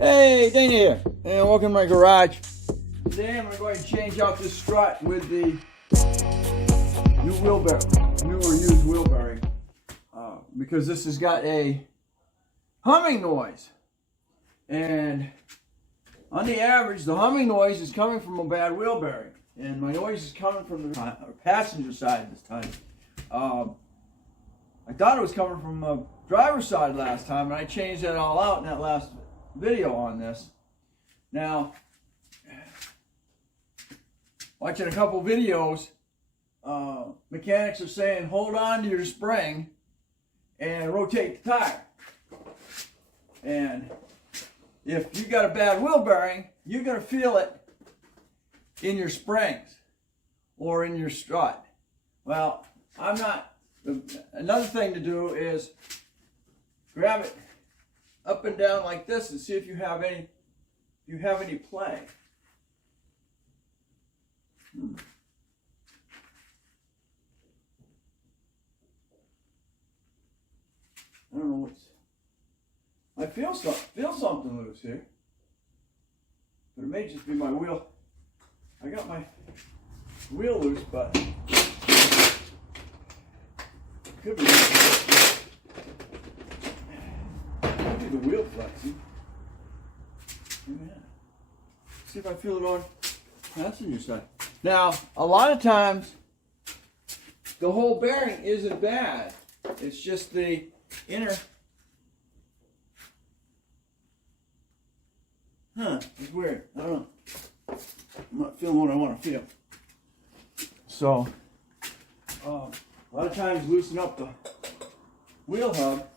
Hey, Dana here, and welcome to my garage. Today I'm going to go ahead and change out this strut with the new or used wheel bearing, because this has got a humming noise, and on the average the humming noise is coming from a bad wheel bearing, and my noise is coming from the passenger side this time. I thought it was coming from the driver's side last time, and I changed that all out in that last video on this. Now, watching a couple videos, mechanics are saying hold on to your spring and rotate the tire. And if you got a bad wheel bearing, you're going to feel it in your springs or in your strut. Well, I'm not. Another thing to do is grab it up and down like this and see if you have any play. I don't know what's. I feel something loose here, but it may just be my wheel. I got my wheel loose, but could be the wheel flexing. Yeah. See if I feel it on passenger side. Now, a lot of times the whole bearing isn't bad. It's just the inner. It's weird. I don't know. I'm not feeling what I want to feel. So, a lot of times loosen up the wheel hub.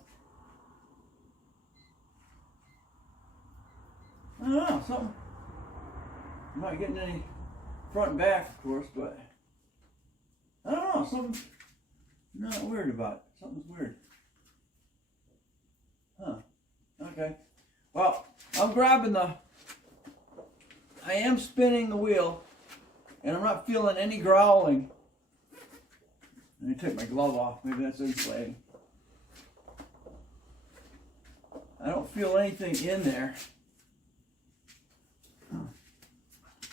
I don't know, something. I'm not getting any front and back, of course, but I don't know, something I'm not weird about it. Something's weird. Okay. Well, I am spinning the wheel, and I'm not feeling any growling. Let me take my glove off. Maybe that's insulating. I don't feel anything in there.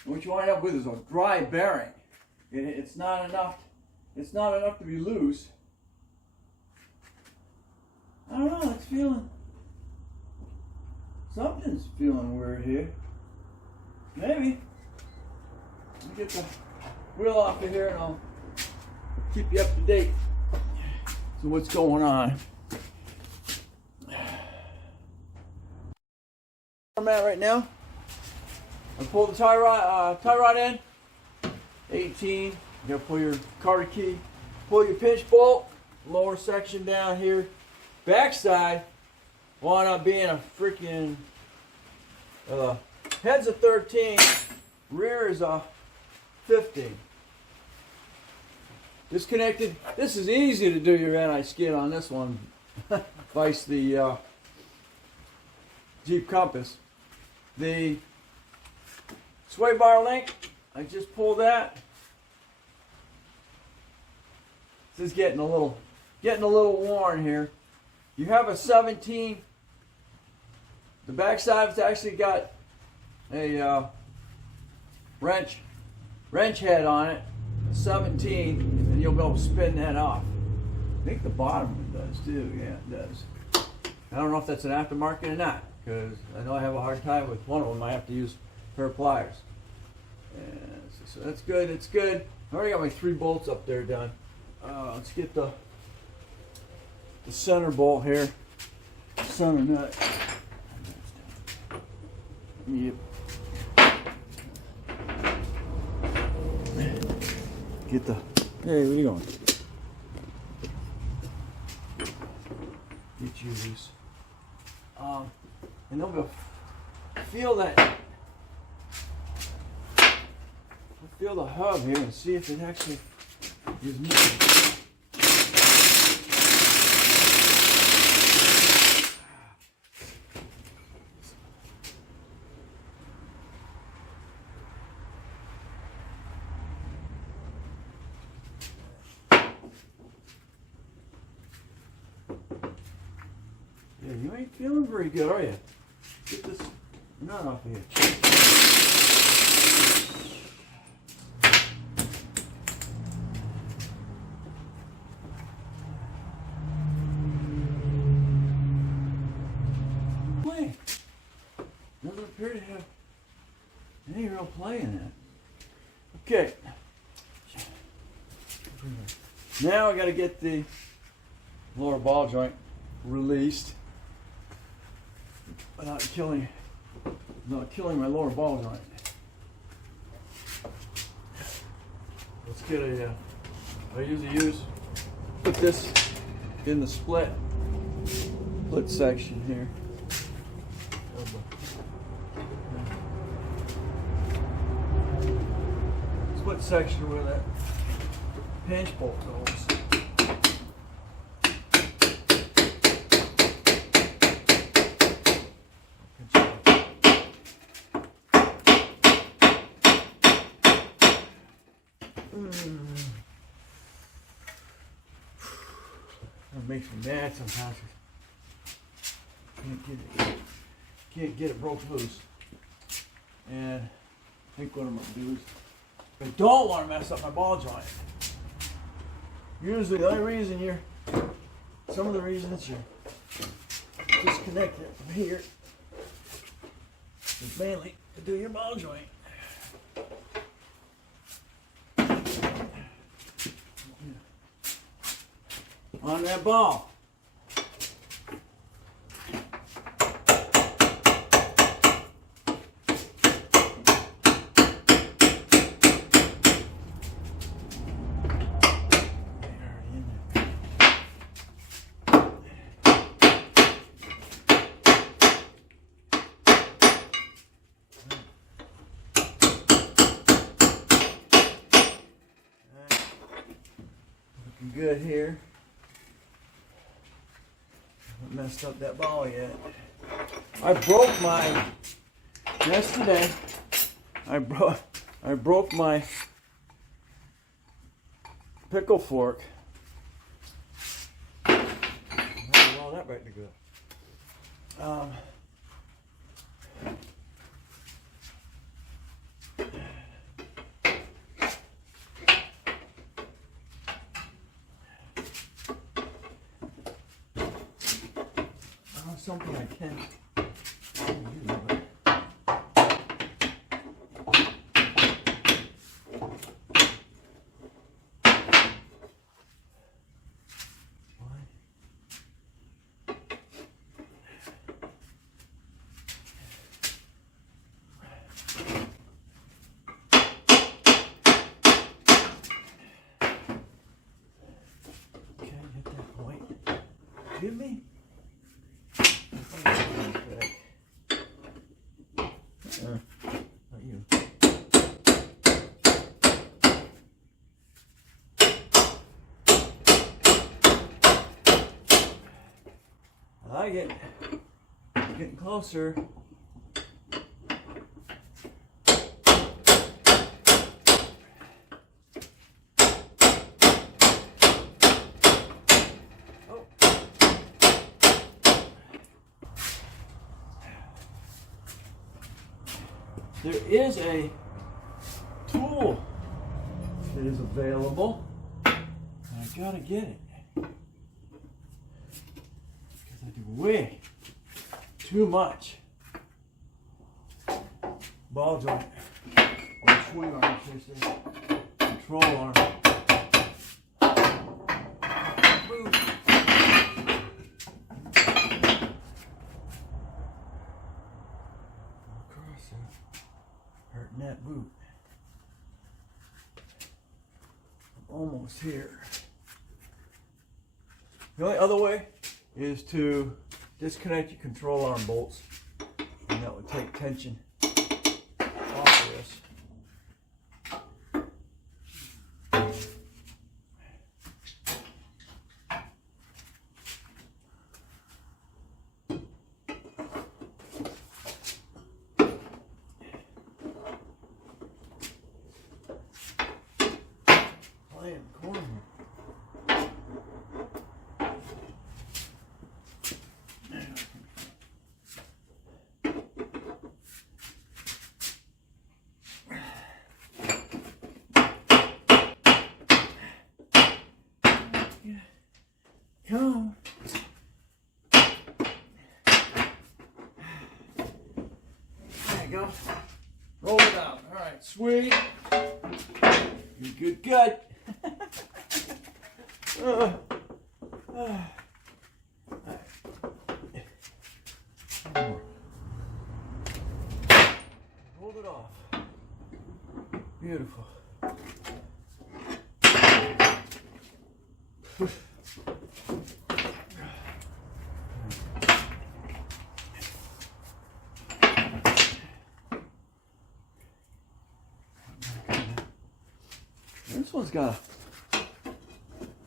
What you wind up with is a dry bearing. It's not enough. It's not enough to be loose. I don't know. It's feeling. Something's feeling weird here. Maybe. Let me get the wheel off of here, and I'll keep you up to date. So what's going on? I'm at right now. I pull the tie rod in. 18. You gotta pull your carter key. Pull your pinch bolt. Lower section down here. Backside wound up being a freaking. Head's a 13. Rear is a 15. Disconnected. This is easy to do your anti-skid on this one. Vice the Jeep Compass. The sway bar link, I just pulled that. This is getting a little worn here. You have a 17. The back side's actually got a wrench head on it, a 17, and you'll be able to spin that off. I think the bottom one does too. Yeah, it does. I don't know if that's an aftermarket or not, because I know I have a hard time with one of them. I have to use a pair of pliers. And so that's good. It's good. I already got my 3 bolts up there done. Let's get the center bolt here. Center nut. Yep. Get the. Hey, where you going? Get you loose. And then we'll feel that. We'll feel the hub here and see if it actually is moving. Yeah, you ain't feeling very good, are you? Get this Not off here. Play. Doesn't appear to have any real play in it. Okay. Now I got to get the lower ball joint released without killing my lower ball joint. Let's get I usually put this in the split section here. Split section where that pinch bolt goes. It makes me mad sometimes. Can't get it broke loose. And I think what I'm gonna do is I don't want to mess up my ball joint. Usually the only reason some of the reasons you're disconnected from here is mainly to do your ball joint. On that ball. Good here. Haven't messed up that ball yet. I broke my yesterday. I broke my pickle fork. Well, that might be good. Something I can use, but okay, hit that point. Give me. I like it. Getting closer. Oh. There is a tool that is available, and I gotta get it. Way too much ball joint or swing arm, control arm. Move. Across it, hurting that boot. I'm almost here. The only other way is to disconnect your control arm bolts, and that would take tension off of this. Playing corner. you go. Roll it out. All right, sweet. Good, good. Hold it off. Beautiful. This one's got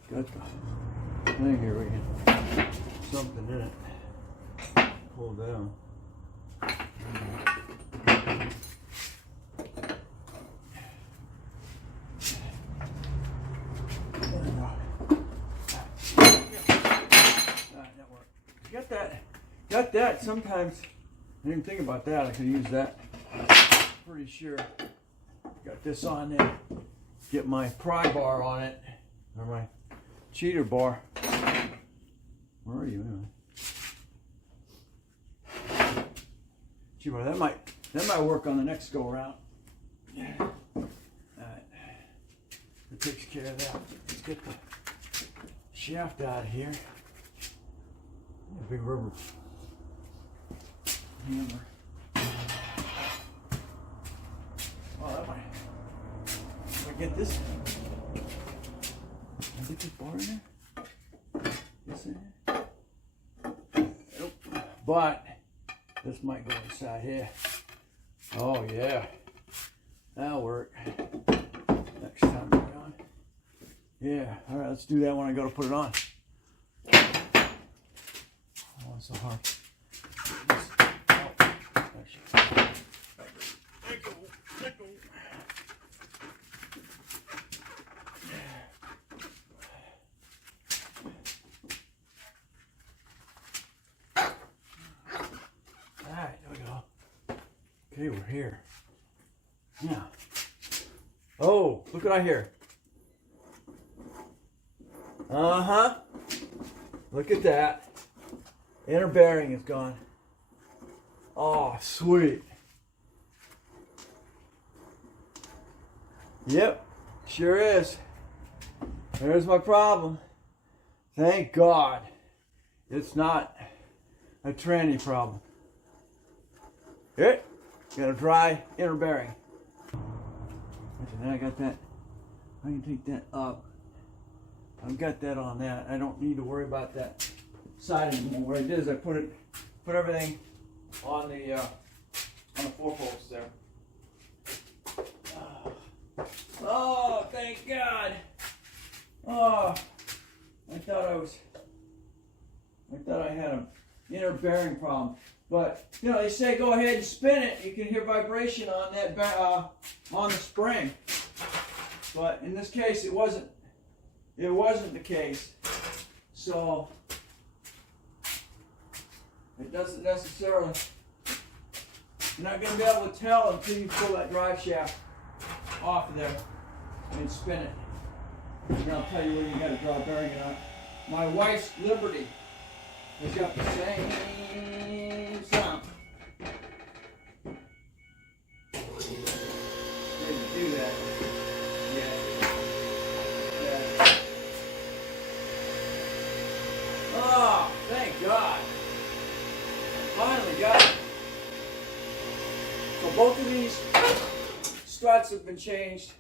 the thing here. We can something in it. Pull down. Got that. Sometimes I didn't think about that. I could use that. Pretty sure. Got this on there. Get my pry bar on it, or my cheater bar. Where are you anyway? Cheater bar. That might work on the next go around. Yeah. All right. That takes care of that. Let's get the shaft out of here. A big rubber hammer. Oh, that might. If I get this, can I get this bar in there? This in there? Nope. But this might go inside here. Oh yeah, that'll work. Next time we're on. Yeah. All right. Let's do that when I go to put it on. Oh, it's so hard. Okay, we're here. Yeah. Oh, look what I hear. Uh-huh. Look at that. Inner bearing is gone. Oh, sweet. Yep, sure is. There's my problem. Thank God. It's not a tranny problem. Here. Got a dry inner bearing. Then I got that. I can take that up. I've got that on that. I don't need to worry about that side anymore. What I did is I put everything on the 4-post there. Oh, thank God. Oh, I thought I had an inner bearing problem. But, you know, they say go ahead and spin it. You can hear vibration on that on the spring. But in this case, it wasn't the case. So it doesn't necessarily. You're not going to be able to tell until you pull that drive shaft off of there and spin it. And I'll tell you when you got a dry bearing or not. My wife's Liberty has got the same sound. Didn't do that yet. Yeah. Oh, thank God. Finally got it. So both of these struts have been changed.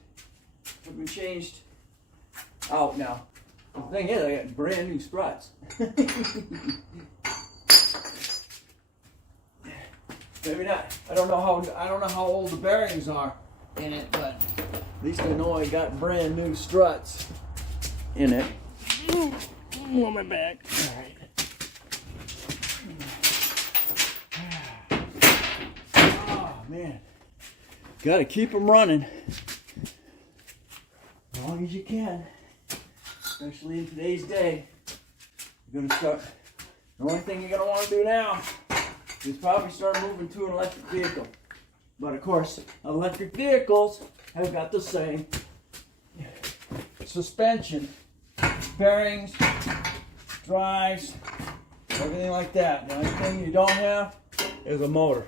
Out now. The thing is, I got brand new struts. Maybe not. I don't know how old the bearings are in it, but at least I know I got brand new struts in it. On my back. All right. Oh man, got to keep them running as long as you can. Especially in today's day, you're going to start. The only thing you're going to want to do now is probably start moving to an electric vehicle. But of course, electric vehicles have got the same suspension, bearings, drives, everything like that. The only thing you don't have is a motor.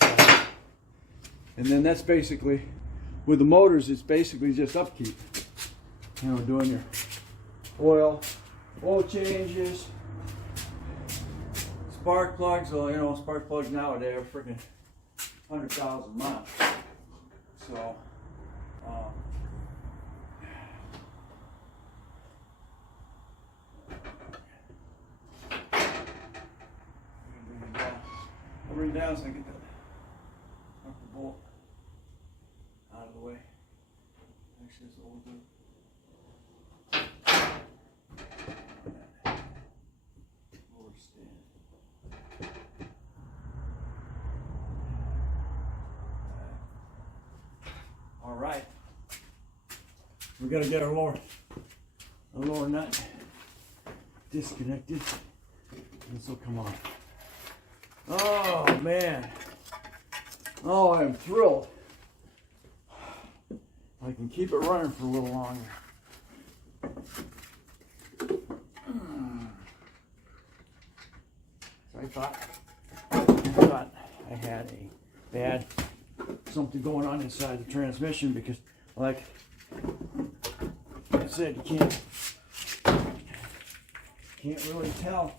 So And then that's basically, with the motors, it's basically just upkeep. You know, doing your oil changes, spark plugs. Well, you know, spark plugs nowadays are freaking 100,000 miles. So, I'll bring it down so I get that upper bolt out of the way. Actually, it's all good. All right, we got to get our lower nut disconnected. This will come on. Oh man! Oh, I'm thrilled. I can keep it running for a little longer. So I thought I had a bad something going on inside the transmission, because like I said, you can't really tell.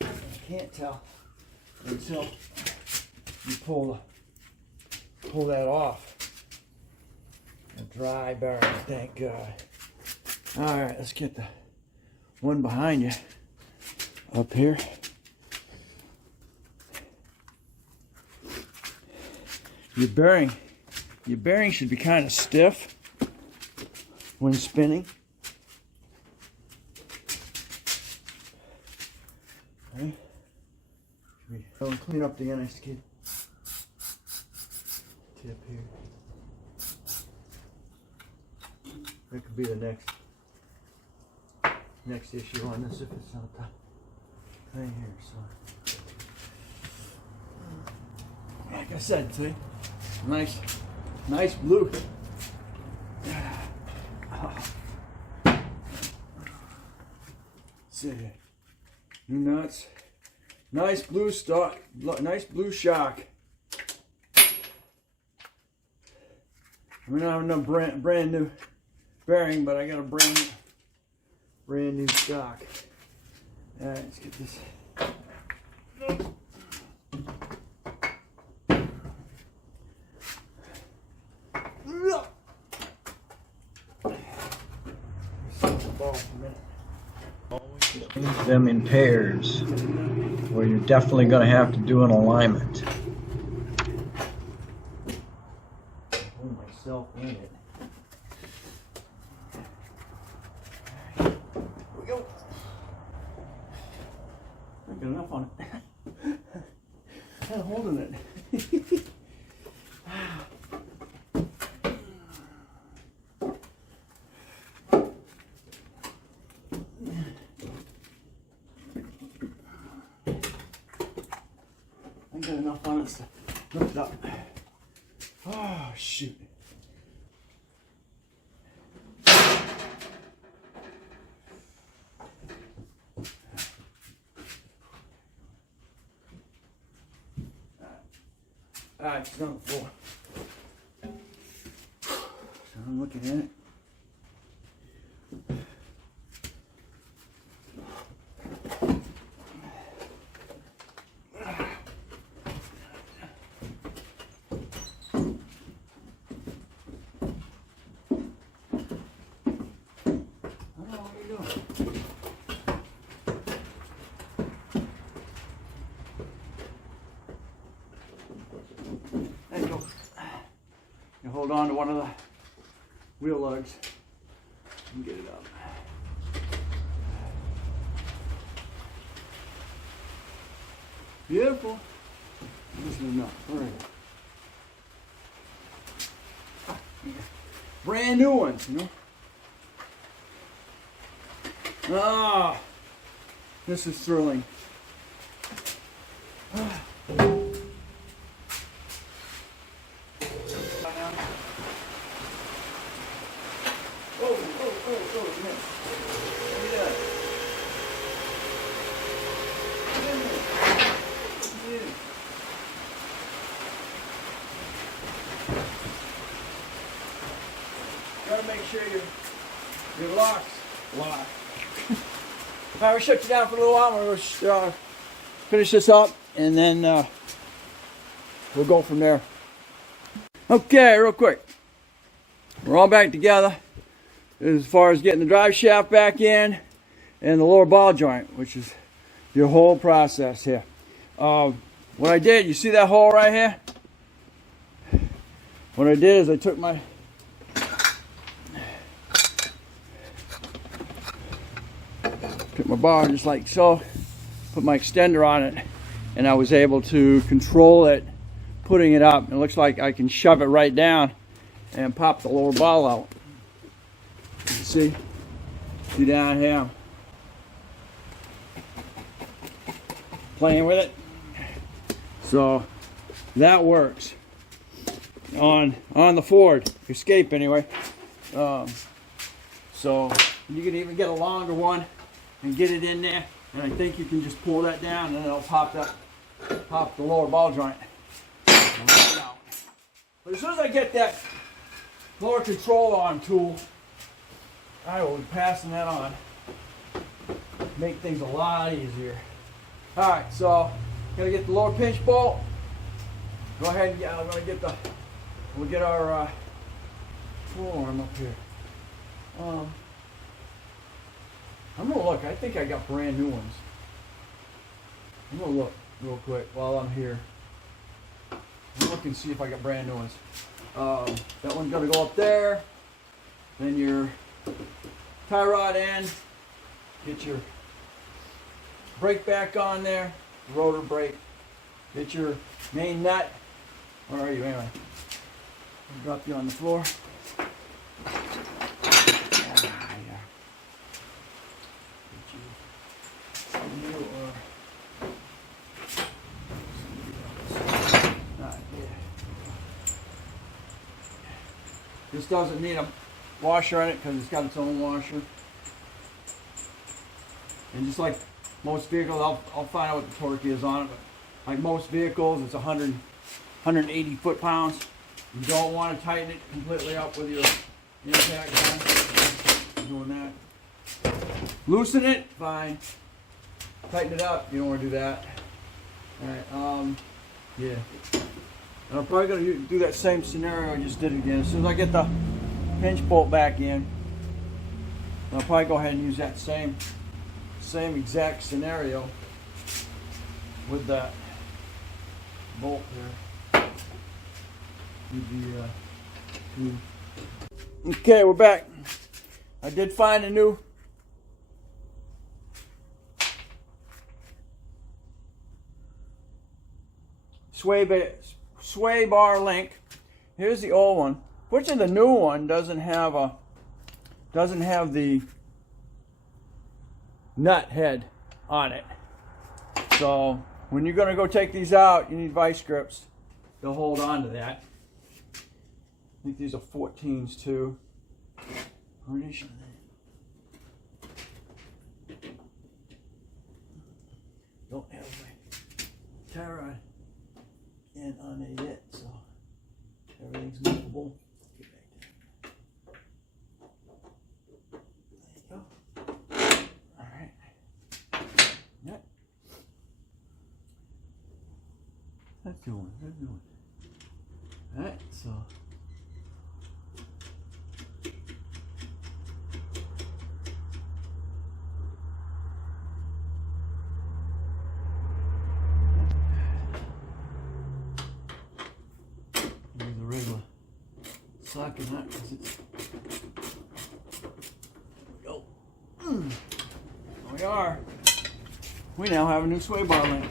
You can't tell until you pull that off. A dry bearing, thank God. All right, let's get the one behind you up here. Your bearing should be kind of stiff when spinning. Okay. I'll clean up the anti-skid tip here. That could be the next issue on this if it's not the thing here. So, like I said, see, nice blue. See, new nuts, nice blue stock, nice blue shock. I mean, I have no brand new bearing, but I got a brand new stock. All right, let's get this. Arrange them in pairs, where you're definitely going to have to do an alignment. Hold myself in it. Here we go. Not good enough on it. I'm holding it. I got enough on it to lift up. Oh, shoot. Alright, it's on the floor. So I'm looking at it. Hold on to one of the wheel lugs and get it up. Beautiful. This is enough. All right. Brand new ones, you know. Ah, this is thrilling. show you your locks. Lock. Alright, we shut you down for a little while. We're going to finish this up, and then we'll go from there. Okay, real quick. We're all back together as far as getting the drive shaft back in and the lower ball joint, which is your whole process here. What I did, you see that hole right here? What I did is I took my bar just like so, put my extender on it, and I was able to control it putting it up. It looks like I can shove it right down and pop the lower ball out. You can see down here, playing with it. So that works on the Ford Escape anyway. So you can even get a longer one and get it in there, and I think you can just pull that down and it'll pop the lower ball joint. But as soon as I get that lower control arm tool, I will be passing that on. Make things a lot easier. Alright, so gotta get the lower pinch bolt. Go ahead and I'm gonna get we'll get our tool arm up here. I'm gonna look. I think I got brand new ones. I'm gonna look real quick while I'm here. I'm looking to see if I got brand new ones. That one's gonna go up there. Then your tie rod end. Get your brake back on there. Rotor brake. Get your main nut. Where are you anyway? I'll drop you on the floor. This doesn't need a washer on it because it's got its own washer. And just like most vehicles, I'll find out what the torque is on it, but like most vehicles, it's 180 foot-pounds. You don't want to tighten it completely up with your impact gun. Doing that. Loosen it, fine. Tighten it up, you don't want to do that. Alright, yeah. And I'm probably going to do that same scenario I just did again. As soon as I get the pinch bolt back in, I'll probably go ahead and use that same exact scenario with that bolt there. Okay, we're back. I did find a new sway bar link. Here's the old one. Fortunately, the new one doesn't have the nut head on it. So when you're going to go take these out, you need vice grips to hold on to that. I think these are 14s too. Pretty sure they don't have my tie rod in on it yet, so everything's movable. Get back there. There you go. Alright. Yep. That's doing. Alright, so socket nut because it's go. There we are. We now have a new sway bar link.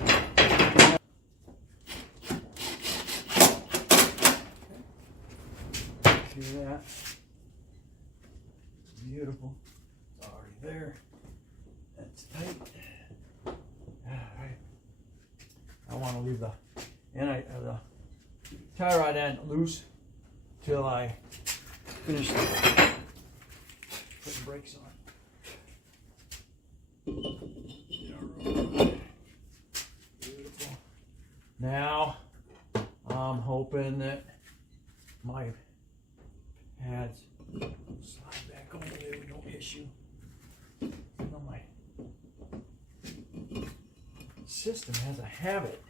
See that? Beautiful. It's already there. That's tight. Alright. I want to leave the tie rod end loose till I finish putting brakes on. Beautiful. Now I'm hoping that my pads Slide back over there with no issue. You know, my system has a habit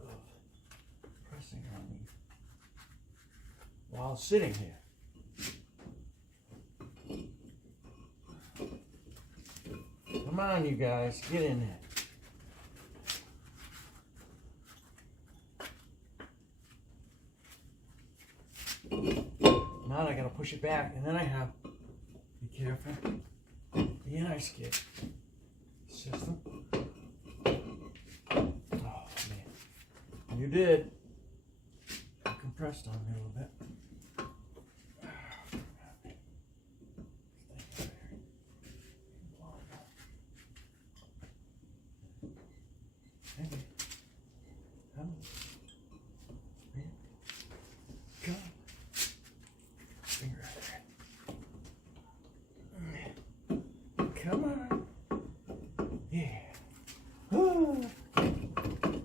of pressing on me while sitting here. Come on, you guys, get in there. Now I gotta push it back, and then I have, be careful, the anti-skid system. Oh man, you did. You compressed on me a little bit. Come on. Yeah.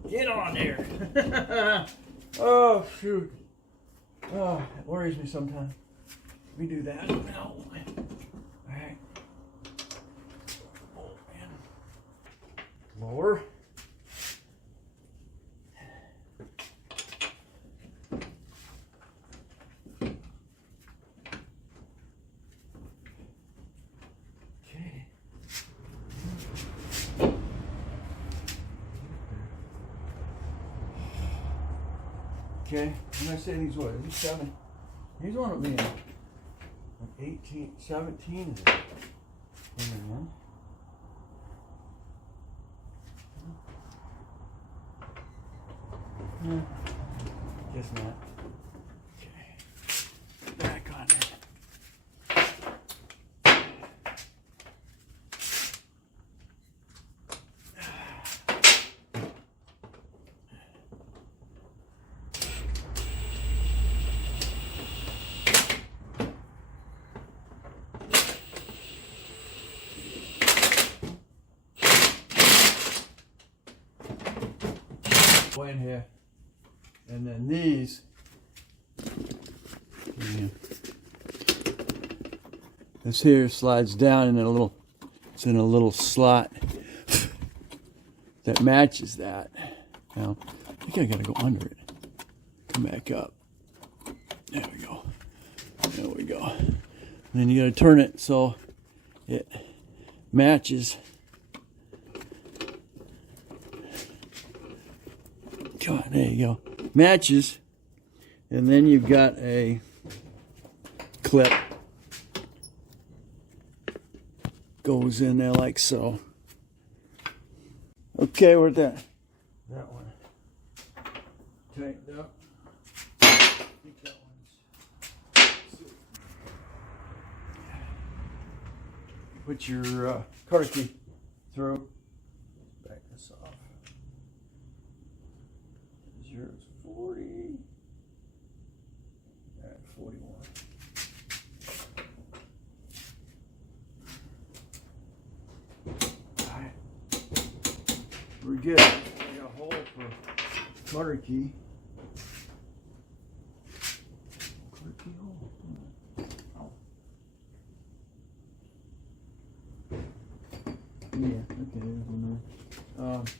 Get on there. Oh, shoot. Oh, it worries me sometimes. We do that. No. All right. Oh, man. Lower. Okay, when I say these, what, are these 7? These want to be like 18, 17 is it? No, guess not. Okay, back on it. In here, and then these, this here slides down in a little, it's in a little slot that matches that. Now, I think I gotta go under it, come back up, there we go, there we go, and then you gotta turn it so it matches. God, there you go. Matches. And then you've got a clip. Goes in there like so. Okay, we're done. That one tightened up. I think that one's... Put your cutter key through. Back this off. Yours 40 at 41. All right, we're good. I got a hole for cutter key. Cutter key hole. Oh. Yeah, okay, there's one there.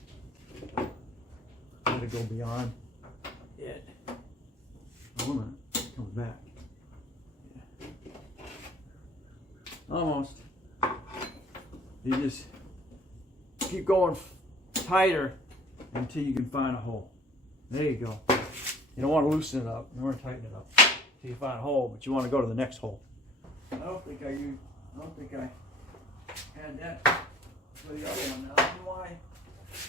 Gotta go beyond it. Hold on, it comes back. Yeah. Almost. You just keep going tighter until you can find a hole. There you go. You don't want to loosen it up. You want to tighten it up until you find a hole, but you want to go to the next hole. I don't think I had that for the other one. Now, I don't know why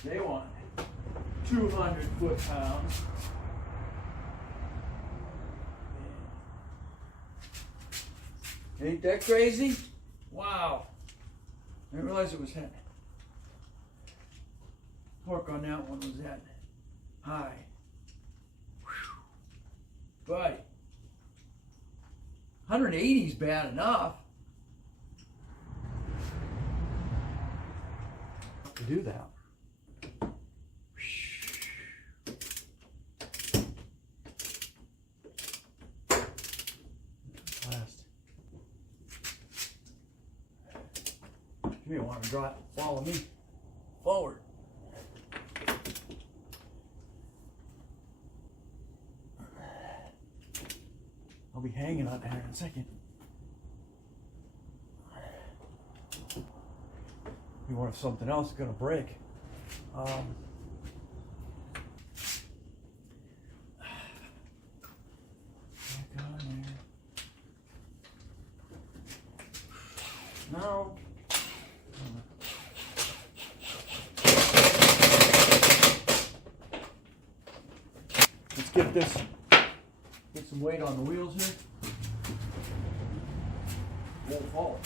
they want 200 foot-pounds. Ain't that crazy? Wow. I didn't realize it was that. Torque on that one was that high. Whew. But 180 is bad enough to do that. follow me forward. I'll be hanging on there in a second. You want something else is gonna break. Back on there. No. Let's get some weight on the wheels here. Won't fall.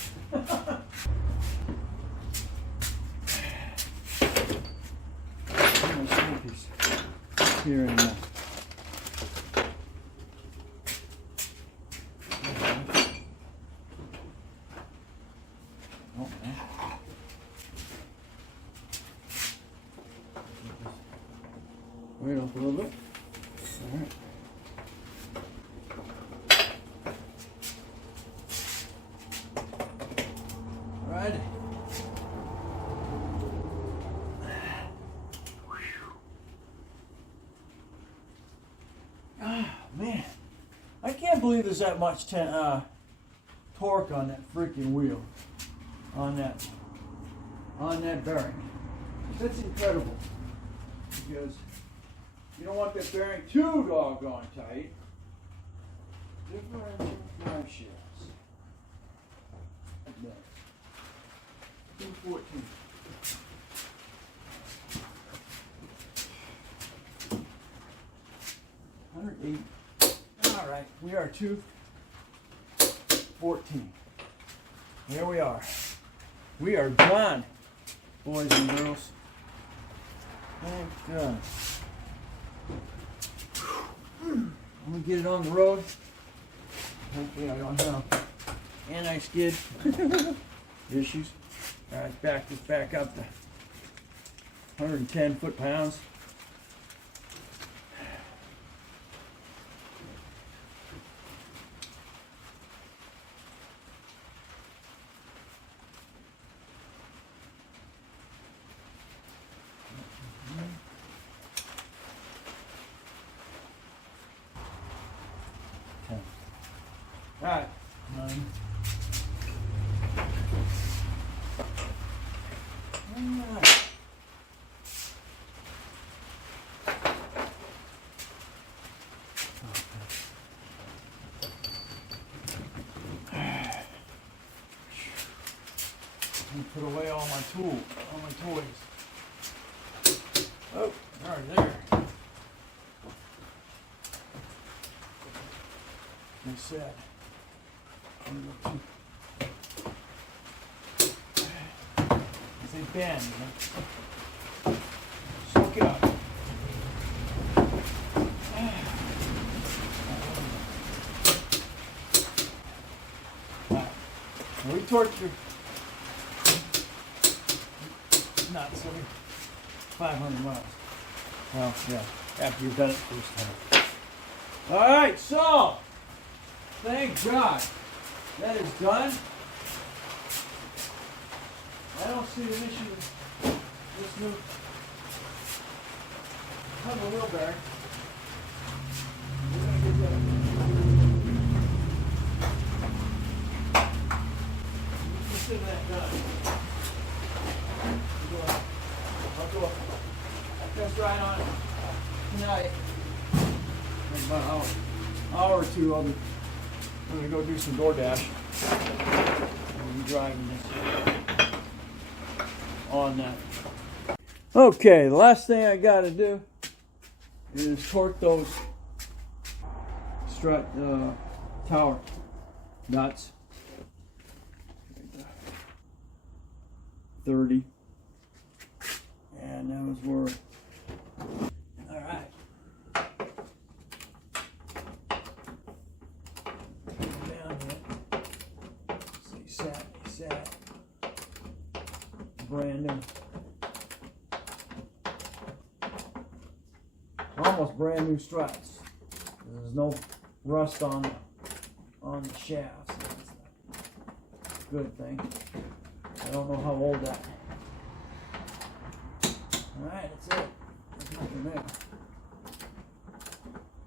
Here and there. Oh, man. Wait up a little bit. All right. All right. Man, I can't believe there's that much torque on that freaking wheel, on that bearing. That's incredible, because you don't want that bearing too doggone tight. Differential drive shafts. Like that. 214. All right, we are 214. Here we are. We are done, boys and girls. Thank God. I'm gonna get it on the road. Hopefully I don't have anti-skid issues. All right, back this back up to 110 foot-pounds. All right. 9. All right. Put away all my toys. Oh, all right, there. Like I said, they bend, you know? Soak it up. Now we torque your nuts every 500 miles. Well, yeah, after you've done it the first time. All right, so thank God that is done. I don't see an issue with this new cover wheel bearing. We're going to get that. Consider that done. I'll go test ride on it tonight. In about an hour or two, I'm going to go do some DoorDash. We'll be driving this on that. Okay, the last thing I got to do is torque those strut tower nuts. 30, and those were all right. Down there. They sat. Brand new. Almost brand new struts. There's no rust on the shafts. That's a good thing. I don't know how old that. Alright, that's it. There's nothing there.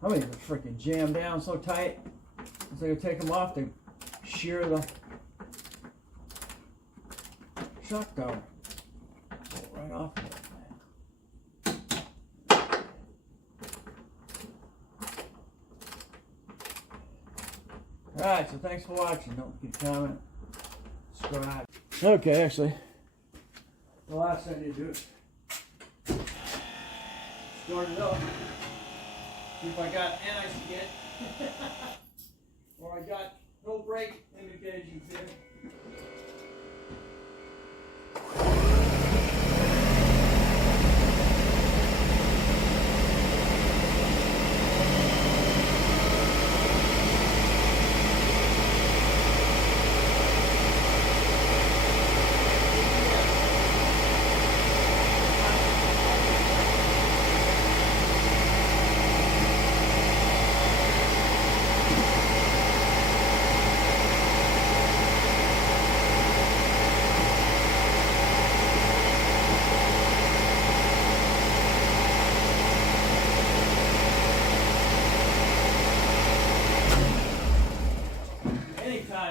I mean, they're freaking jammed down so tight. So you take them off, they shear the shock tower. Pull it right off of it. Alright, so thanks for watching. Don't forget to comment, subscribe. Okay, actually, the last thing you do is start it up. See if I got anti-skid. Or I got no brake indications here.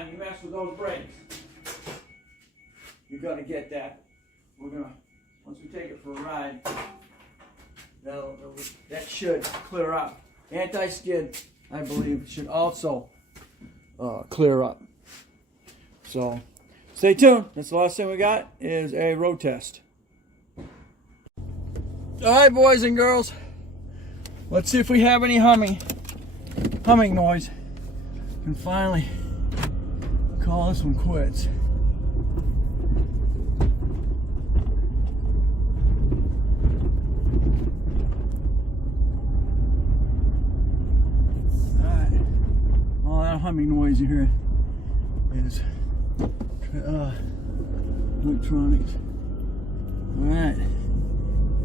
You mess with those brakes, you're gonna get that. We're gonna, once we take it for a ride, that should clear up. Anti-skid, I believe, should also clear up. So stay tuned. That's the last thing we got is a road test. All right, boys and girls, let's see if we have any humming noise. And finally call this one quits. Alright. All that humming noise you hear is electronics. Alright.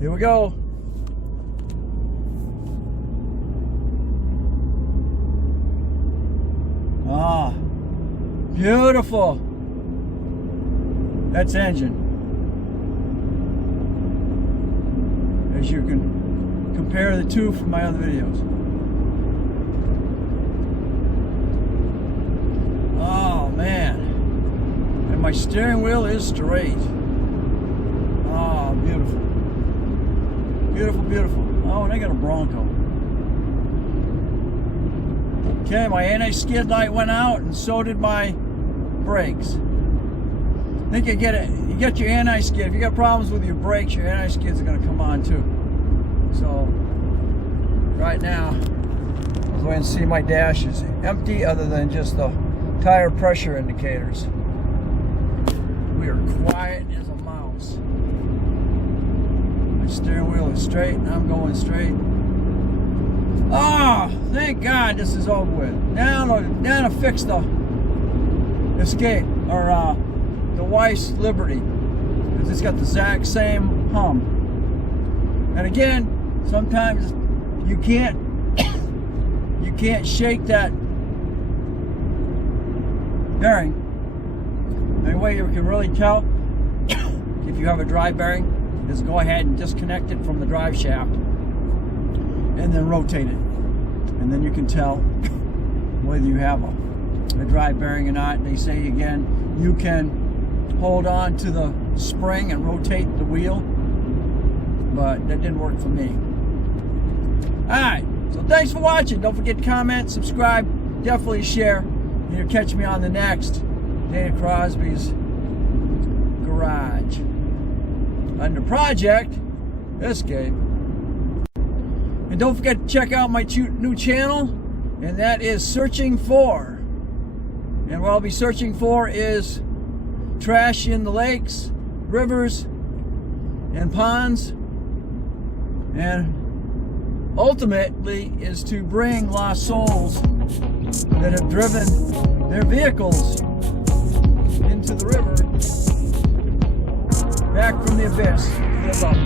Here we go. Ah. Beautiful. That's engine. As you can compare the two from my other videos. Oh man. And my steering wheel is straight. Oh, beautiful. Beautiful, beautiful. Oh, and I got a Bronco. Okay, my anti-skid light went out, and so did my brakes. I think you get your anti-skid. If you got problems with your brakes, your anti-skids are going to come on too. So right now, go ahead and see my dash is empty other than just the tire pressure indicators. We are quiet as a mouse. My steering wheel is straight and I'm going straight. Oh, thank God this is over with. Now to fix the Escape, or the Weiss Liberty. It's got the exact same hum. And again, sometimes you can't shake that bearing. The way you can really tell if you have a drive bearing is go ahead and disconnect it from the drive shaft and then rotate it. And then you can tell whether you have a drive bearing or not. They say again, you can hold on to the spring and rotate the wheel, but that didn't work for me. Alright, so thanks for watching. Don't forget to comment, subscribe, definitely share. You'll catch me on the next day at Crosby's garage under Project Escape. And don't forget to check out my new channel, and that is Searching For. And what I'll be searching for is trash in the lakes, rivers, and ponds. And ultimately is to bring lost souls that have driven their vehicles into the river back from the abyss to live up.